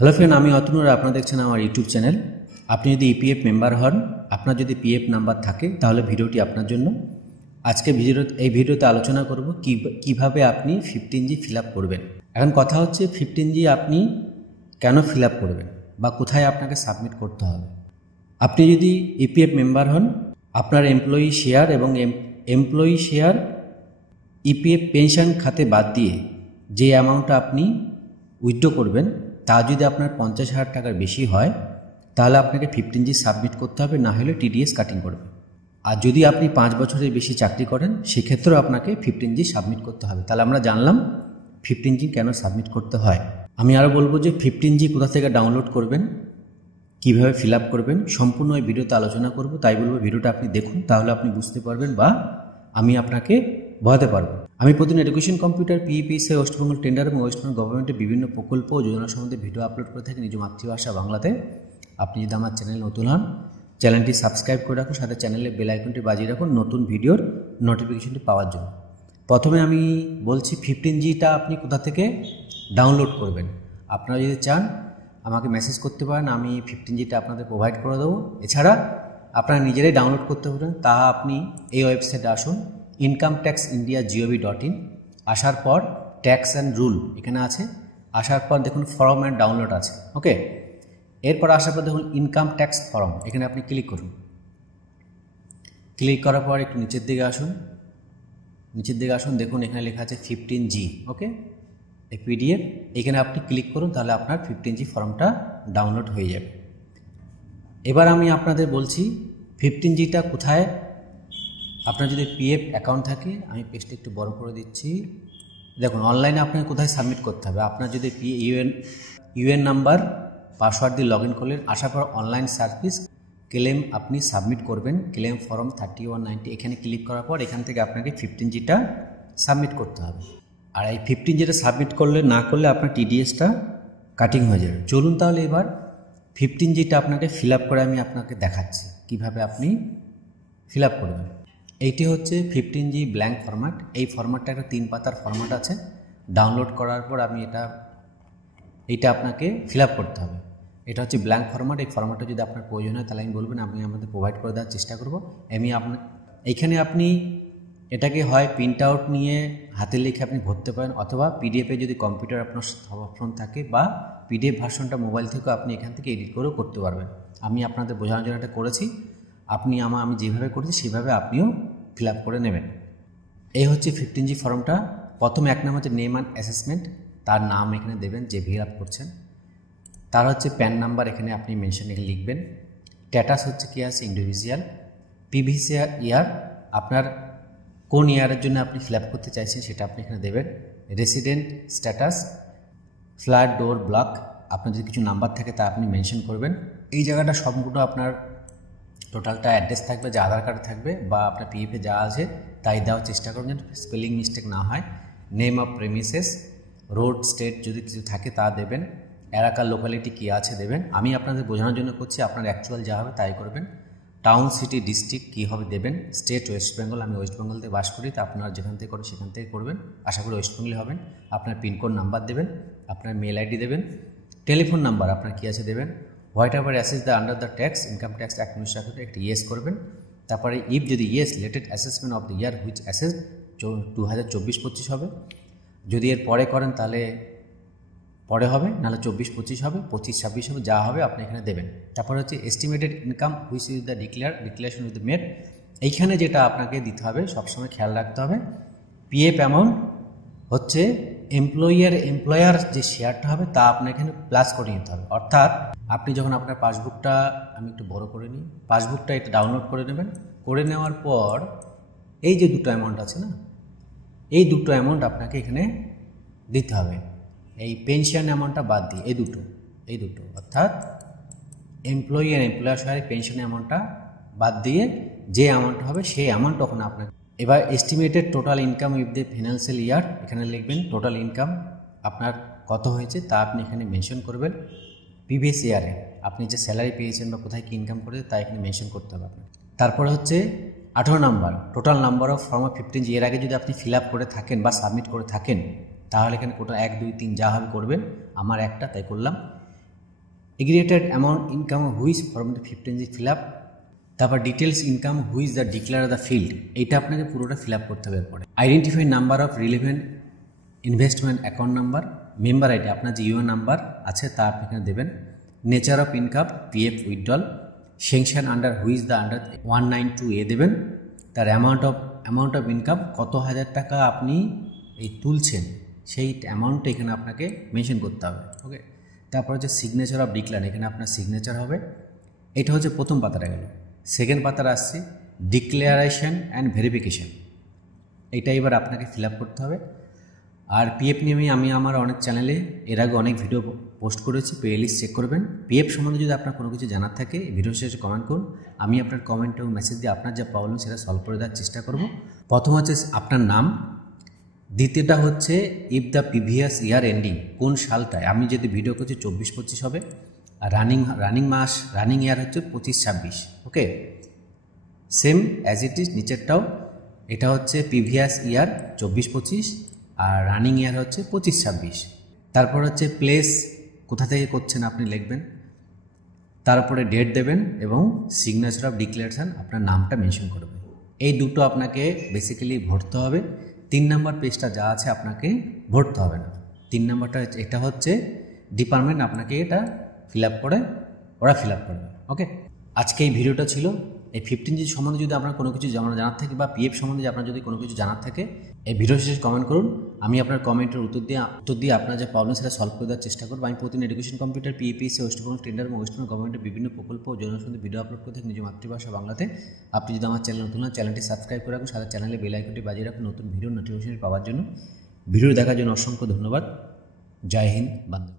Hello friend, আমি অতনুর। আপনারা দেখছেন আমার ইউটিউব চ্যানেল। আপনি যদি ইপিএফ মেম্বার হন, আপনার যদি পিএফ নাম্বার থাকে, তাহলে ভিডিওটি আপনার জন্য। আজকে এই ভিডিওতে আলোচনা করব কিভাবে আপনি 15G ফিল আপ করবেন। এখন কথা হচ্ছে 15G আপনি কেন ফিল আপ করবেন বা কোথায় আপনাকে সাবমিট করতে হবে। আপনি যদি ইপিএফ মেম্বার হন, আপনার এমপ্লয়ি শেয়ার এবং এমপ্লয়ি শেয়ার ইপিএফ পেনশন খাতে বাদ দিয়ে যে অ্যামাউন্টটা আপনি উইথড্র করবেন, তা যদি আপনার 50,000 টাকার বেশি হয়, তাহলে আপনাকে 15G সাবমিট করতে হবে, না হলে টিডিএস কাটিং করবে। আর যদি আপনি 5 বছরের বেশি চাকরি করেন, সেক্ষেত্রেও আপনাকে 15G সাবমিট করতে হবে। তাহলে আমরা জানলাম 15G কেন সাবমিট করতে হয়। আমি আরও বলবো যে 15G কোথা থেকে ডাউনলোড করবেন, কিভাবে ফিল আপ করবেন, সম্পূর্ণ এই ভিডিওতে আলোচনা করব। তাই বলবো ভিডিওটা আপনি দেখুন, তাহলে আপনি বুঝতে পারবেন বা আমি আপনাকে বোঝাতে পারবো। আমি প্রতিদিন এডুকেশন, কম্পিউটার, পিইপিসি, ওয়েস্টবেঙ্গল টেন্ডার এবং ওয়েস্টবেঙ্গল গভর্নমেন্টের বিভিন্ন প্রকল্প ও যোজনা সম্বন্ধে ভিডিও আপলোড করে থাকি নিজ মাতৃভাষা বাংলাতে। আপনি যদি আমার চ্যানেল নতুন হন, চ্যানেলটি সাবস্ক্রাইব করে রাখুন, সাথে চ্যানেলের বেল আইকনটি বাজিয়ে রাখুন নতুন ভিডিওর নোটিফিকেশনটি পাওয়ার জন্য। প্রথমে আমি বলছি 15Gটা আপনি কোথা থেকে ডাউনলোড করবেন। আপনারা যদি চান আমাকে মেসেজ করতে পারেন, আমি 15Gটা আপনাদের প্রোভাইড করে দেবো। এছাড়া আপনারা নিজেরাই ডাউনলোড করতে পারেন। তা আপনি এই ওয়েবসাইটে আসুন, incometaxindia.gov.in। আসার পর ট্যাক্স অ্যান্ড রুল এখানে আছে। আসার পর দেখুন ফর্ম অ্যান্ড ডাউনলোড আছে, ওকে। এরপর আসার পর দেখুন ইনকাম ট্যাক্স ফর্ম, এখানে আপনি ক্লিক করুন। ক্লিক করার পর একটু নিচের দিকে আসুন, দেখুন এখানে লেখা আছে 15G, ওকে। এই পিডিএফ এখানে আপনি ক্লিক করুন, তাহলে আপনার 15G ফর্মটা ডাউনলোড হয়ে যাবে। এবার আমি আপনাদের বলছি 15Gটা কোথায়। আপনার যদি পিএফ অ্যাকাউন্ট থাকে, আমি পেজটা একটু বড় করে দিচ্ছি, দেখুন অনলাইনে আপনাকে কোথায় সাবমিট করতে হবে। আপনার যদি ইউএন নাম্বার পাসওয়ার্ড দিয়ে লগ ইন করলেন, আসার পর অনলাইন সার্ভিস ক্লেম আপনি সাবমিট করবেন, ক্লেম ফর্ম 3190। এখানে ক্লিক করার পর এখান থেকে আপনাকে 15Gটা সাবমিট করতে হবে। আর এই 15Gটা সাবমিট না করলে আপনার টিডিএসটা কাটিং হয়ে যাবে। চলুন তাহলে এবার 15Gটা আপনাকে ফিল আপ করে আমি আপনাকে দেখাচ্ছি কিভাবে আপনি ফিল আপ করবেন। এইটি হচ্ছে 15G ব্ল্যাঙ্ক ফরম্যাট। এই ফরম্যাটটা একটা 3 পাতার ফরম্যাট আছে। ডাউনলোড করার পর আমি এইটা আপনাকে ফিল আপ করতে হবে। এটা হচ্ছে ব্ল্যাঙ্ক ফরম্যাট। এই ফরম্যাটটা যদি আপনার প্রয়োজন হয় তাহলে আমি বলবেন, আমি আমাদের প্রোভাইড করে দেওয়ার চেষ্টা করব। এইখানে আপনি এটাকে হয় প্রিন্ট আউট নিয়ে হাতে লিখে আপনি ভরতে পারেন, অথবা পিডিএফে যদি কম্পিউটার আপনার অপশন থাকে, বা পিডিএফ ভার্সনটা মোবাইল থেকেও আপনি এখান থেকে এডিট করেও করতে পারবেন। আমি আপনাদের বোঝানোর জন্য এটা করেছি। আমি যেভাবে করেছি সেভাবে আপনিও ফিল আপ করে নেবেন। এই হচ্ছে 15G ফর্মটা। প্রথম 1 নাম হচ্ছে নেম অ্যান্ড অ্যাসেসমেন্ট, তার নাম এখানে দেবেন যে ফিল আপ করছেন। তার হচ্ছে প্যান নাম্বার এখানে আপনি মেনশন লিখবেন। স্ট্যাটাস হচ্ছে কি আছে, ইন্ডিভিজুয়াল। পিভিসি ইয়ার, আপনার কোন ইয়ারের জন্য আপনি ফিল আপ করতে চাইছেন সেটা আপনি এখানে দেবেন। রেসিডেন্ট স্ট্যাটাস, ফ্ল্যাট, ডোর, ব্লক, আপনার যদি কিছু নাম্বার থাকে তা আপনি মেনশন করবেন। এই জায়গাটা সম্পূর্ণ আপনার টোটালটা অ্যাড্রেস থাকবে, যে আধার কার্ড থাকবে বা আপনার পিএফে যা আছে তাই দেওয়ার চেষ্টা করুন, যেন স্পেলিং মিস্টেক না হয়। Name of premises, road, state যদি কিছু থাকে তা দেবেন। এলাকার লোকালিটি কী আছে দেবেন। আমি আপনাদের বোঝানোর জন্য করছি, আপনার অ্যাকচুয়াল যা হবে তাই করবেন। টাউন, সিটি, ডিস্ট্রিক্ট কী হবে দেবেন। স্টেট ওয়েস্ট বেঙ্গল, আমি ওয়েস্ট বেঙ্গলতে বাস করি, তা আপনারা যেখান থেকে করেন সেখান থেকে করবেন। আশা করি ওয়েস্ট বেঙ্গলে হবেন। আপনার পিনকোড নাম্বার দেবেন, আপনার মেল আইডি দেবেন, টেলিফোন নাম্বার আপনার কী আছে দেবেন। Whatever assess the under the tax, income tax act 1971 একটি ইয়েস করবেন। তারপরে ইফ যদি yes, latest assessment of the year which assess 2024-25 হবে। যদি এর পরে করেন তাহলে পরে হবে, নাহলে 24-25 হবে, 25-26 হবে, যা হবে আপনি এখানে দেবেন। তারপরে হচ্ছে estimated income which is the declaration with the made. এইখানে যেটা আপনাকে দিতে হবে, সবসময় খেয়াল রাখতে হবে, পিএফ অ্যামাউন্ট হচ্ছে এমপ্লয়ার যে শেয়ারটা হবে তা আপনার এখানে প্লাস করে নিতে হবে। অর্থাৎ আপনি যখন আপনার পাসবুকটা, আমি একটু বড় করে নিই, পাসবুকটা এটা ডাউনলোড করে নেবেন। করে নেওয়ার পর এই যে দুটো অ্যামাউন্ট আছে না, এই দুটো অ্যামাউন্ট আপনাকে এখানে দিতে হবে। এই পেনশন অ্যামাউন্টটা বাদ দিয়ে এই দুটো অর্থাৎ এমপ্লয়ার শেয়ারের পেনশন অ্যামাউন্টটা বাদ দিয়ে যে অ্যামাউন্ট হবে সেই অ্যামাউন্ট তখন আপনাকে। এবার estimated total income with the financial year, এখানে লিখবেন টোটাল ইনকাম আপনার কত হয়েছে তা আপনি এখানে মেনশন করবেন। প্রিভিয়াস ইয়ারে আপনি যে স্যালারি পেয়েছেন বা কোথায় কি ইনকাম করেছে তা এখানে মেনশন করতে হবে আপনার। তারপরে হচ্ছে 18 number, total number of form of 15G। এর আগে যদি আপনি ফিল আপ করে থাকেন বা সাবমিট করে থাকেন, তাহলে এখানে টোটাল 1, 2, 3 যা হবে করবেন। আমার একটা, তাই করলাম। Aggregated amount income which form the 15G fill up, তারপর details income which the declare the field, এইটা আপনাকে পুরোটা ফিল আপ করতে হবে। এরপরে identify number of relevant investment account number, member ID, আপনার যে ইউএন নাম্বার আছে তা আপনি এখানে দেবেন। Nature of income PF withdrawal, section under which the under 192A দেবেন। তার অ্যামাউন্ট অফ ইনকাম কত হাজার টাকা আপনি এই তুলছেন সেই অ্যামাউন্টটা এখানে আপনাকে মেনশন করতে হবে। ওকে, তারপর হচ্ছে সিগনেচার অফ ডিক্লার, এখানে আপনার সিগনেচার হবে। এটা হচ্ছে প্রথম পাতাটা গেল। সেকেন্ড পাতাটা আসছে ডিক্লারেশন অ্যান্ড ভেরিফিকেশন, এটা এবার আপনাকে ফিল আপ করতে হবে। আর পিএফ নিয়ে আমি আমার অনেক চ্যানেলে এর আগে অনেক ভিডিও পোস্ট করেছি, প্লেলিস্ট চেক করবেন। পিএফ সম্বন্ধে যদি আপনার কোনো কিছু জানার থাকে ভিডিও শেষে কমেন্ট করুন, আমি আপনার কমেন্ট এবং মেসেজ দিয়ে আপনার যা প্রবলেম সেটা সলভ করে দেওয়ার চেষ্টা করব। প্রথম হচ্ছে আপনার নাম, দ্বিতীয়টা হচ্ছে if the previous year ending, কোন সালটায়, আমি যদি ভিডিও করছি 24-25 হবে, আর রানিং ইয়ার হচ্ছে 25-26। ওকে, সেম অ্যাজ ইট ইজ নিচেরটাও, এটা হচ্ছে প্রিভিয়াস ইয়ার 24-25 আর রানিং ইয়ার হচ্ছে 25-26। তারপর হচ্ছে প্লেস, কোথা থেকে করছেন আপনি লিখবেন, তারপরে ডেট দেবেন এবং সিগনেচার অফ ডিক্লারেশন আপনার নামটা মেনশন করবেন। এই দুটো আপনাকে বেসিক্যালি ভরতে হবে। 3 নম্বর পেজটা যা আছে আপনাকে ভরতে হবে না। 3 নম্বরটা এটা হচ্ছে ডিপার্টমেন্ট, আপনাকে এটা ফিল আপ করে ওরা ফিল আপ করবে। ওকে, আজকে এই ভিডিওটা ছিল এই 15G সম্বন্ধে। যদি আপনার কোনো কিছু জানার থাকে বা পিএফ সম্বন্ধে আপনার যদি কোনো কিছু জানার থাকে এই ভিডিও শেষে কমেন্ট করুন, আমি আপনার কমেন্টের উত্তর দিয়ে আপনার যে প্রবলেম সেটা সলভ করে দেওয়ার চেষ্টা করবো। আমি প্রতিদিন এডুকেশন কম্পিউটার, পিএপিএসসি, ওয়েস্টবেঙ্গল টেন্ডার এবং ওয়েস্টবেঙ্গল গভর্নমেন্টের বিভিন্ন প্রকল্প ও জনসংখ্যা ভিডিও আপলোড করে থাকি নিজ মাতৃভাষা বাংলাতে। আপনি যদি আমার চ্যানেল নতুন হন চ্যানেলটি সাবস্ক্রাইব করে রাখুন, সাথে চ্যানেলে বেল আইকনটি বাজিয়ে রাখুন নতুন ভিডিও নোটিফিকেশন পাওয়ার জন্য। ভিডিও দেখার জন্য অসংখ্য ধন্যবাদ। জয় হিন্দ, বন্দে।